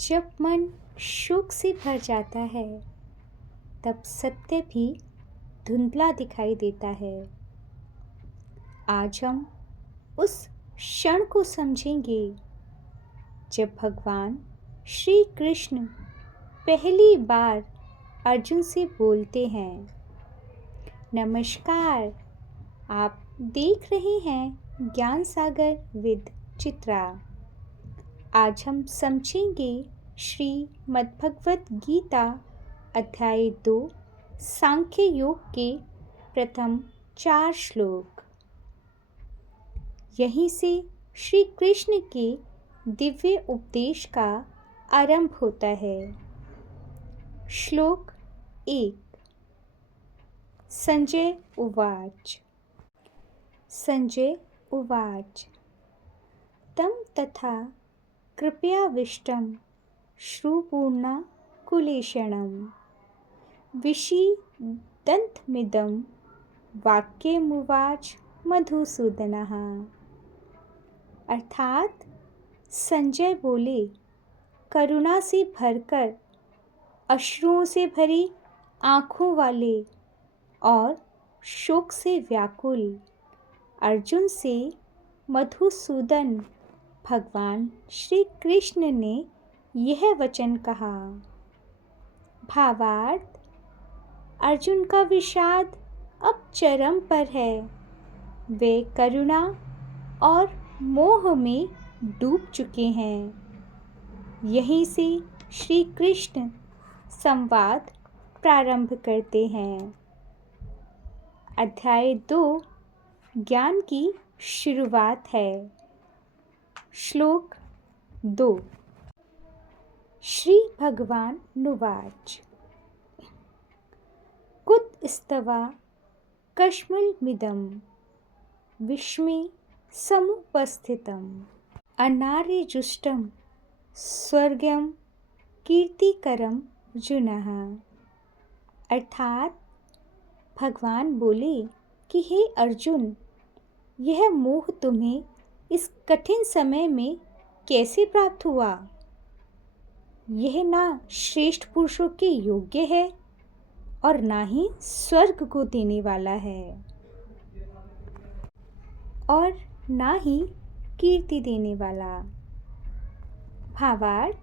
जब मन शोक से भर जाता है तब सत्य भी धुंधला दिखाई देता है। आज हम उस क्षण को समझेंगे जब भगवान श्री कृष्ण पहली बार अर्जुन से बोलते हैं। नमस्कार, आप देख रहे हैं ज्ञान सागर विद चित्रा। आज हम समझेंगे श्रीमद्भगवत गीता अध्याय 2 सांख्य योग के प्रथम 4 श्लोक। यहीं से श्री कृष्ण के दिव्य उपदेश का आरंभ होता है। श्लोक 1। संजय उवाच तं तथा कृपयाविष्टं श्रुपूर्णा कुलेशणं विषीदन्तमिदं वाक्यमुवाच मधुसूदनः। अर्थात संजय बोले, करुणा से भरकर अश्रुओं से भरी आँखों वाले और शोक से व्याकुल अर्जुन से मधुसूदन भगवान श्री कृष्ण ने यह वचन कहा। भावार्थ, अर्जुन का विषाद अब चरम पर है। वे करुणा और मोह में डूब चुके हैं। यहीं से श्री कृष्ण संवाद प्रारंभ करते हैं। अध्याय 2 ज्ञान की शुरुआत है। श्लोक 2। श्री भगवान नुवाच कुतस्तवा कश्मलमिदं विस्मे समुपस्थितम् अनार्यजुष्टं स्वर्गं कीर्तिकरं अर्जुनः। अर्थात भगवान बोले कि हे अर्जुन, यह मोह तुम्हें इस कठिन समय में कैसे प्राप्त हुआ? यह ना श्रेष्ठ पुरुषों के योग्य है और ना ही स्वर्ग को देने वाला है और ना ही कीर्ति देने वाला। भावार्थ,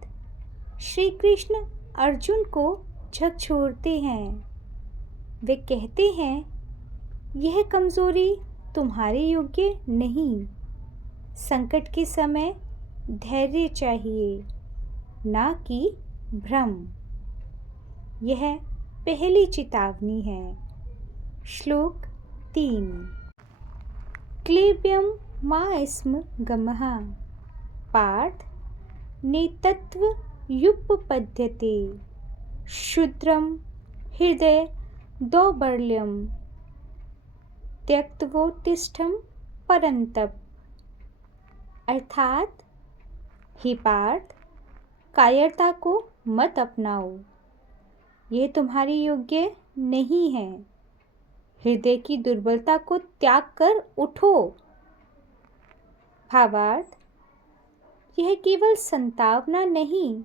श्री कृष्ण अर्जुन को झकझोरते हैं। वे कहते हैं, यह कमजोरी तुम्हारे योग्य नहीं। संकट के समय धैर्य चाहिए, ना कि भ्रम। यह पहली चेतावनी है। श्लोक 3। क्लेब्यं मा स्म गमः पार्थ नेतत्वयुपपद्यते क्षुद्रं हृदय दौर्बल्यं त्यक्त्वोत्तिष्ठं परन्तप। अर्थात, हे पार्थ, कायरता को मत अपनाओ। यह तुम्हारे योग्य नहीं है। हृदय की दुर्बलता को त्याग कर उठो। भावार्थ, यह केवल संतावना नहीं,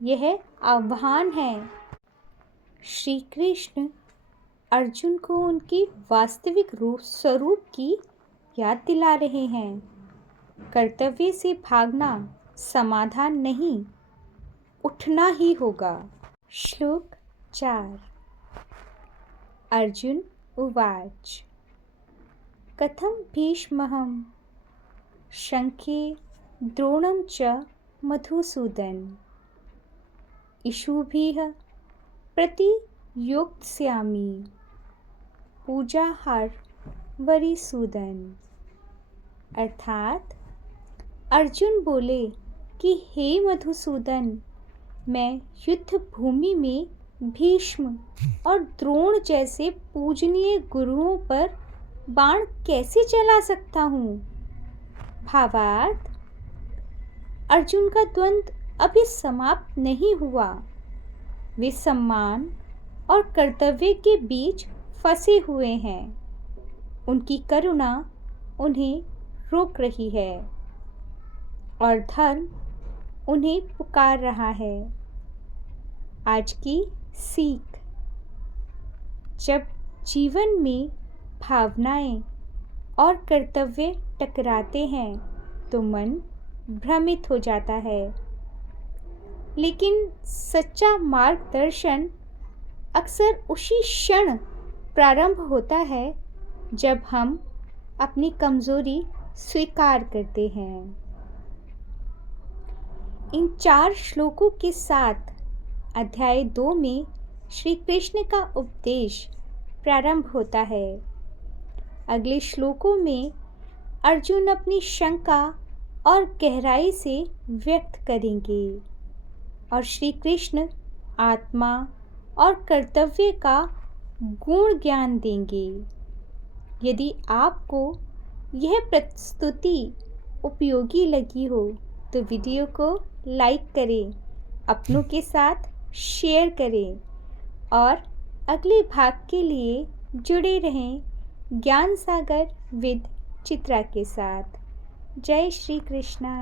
यह आह्वान है। श्री कृष्ण अर्जुन को उनकी वास्तविक स्वरूप की याद दिला रहे हैं। कर्तव्य से भागना समाधान नहीं, उठना ही होगा। श्लोक 4। अर्जुन उवाच कथं भीष्महं शंखे द्रोणं च मधुसूदन इषुभिः प्रतियोत्स्यामि पूजाहार वरिसूदन। अर्थात अर्जुन बोले कि हे मधुसूदन, मैं युद्ध भूमि में भीष्म और द्रोण जैसे पूजनीय गुरुओं पर बाण कैसे चला सकता हूँ? भावार्थ, अर्जुन का द्वंद्व अभी समाप्त नहीं हुआ। वे सम्मान और कर्तव्य के बीच फंसे हुए हैं। उनकी करुणा उन्हें रोक रही है और धर्म उन्हें पुकार रहा है। आज की सीख। जब जीवन में भावनाएं और कर्तव्य टकराते हैं तो मन भ्रमित हो जाता है, लेकिन सच्चा मार्गदर्शन अक्सर उसी क्षण प्रारंभ होता है जब हम अपनी कमजोरी स्वीकार करते हैं। इन 4 श्लोकों के साथ अध्याय 2 में श्री कृष्ण का उपदेश प्रारंभ होता है। अगले श्लोकों में अर्जुन अपनी शंका और गहराई से व्यक्त करेंगे और श्री कृष्ण आत्मा और कर्तव्य का गुण ज्ञान देंगे। यदि आपको यह प्रस्तुति उपयोगी लगी हो तो वीडियो को लाइक करें, अपनों के साथ शेयर करें और अगले भाग के लिए जुड़े रहें ज्ञान सागर विद चित्रा के साथ। जय श्री कृष्णा।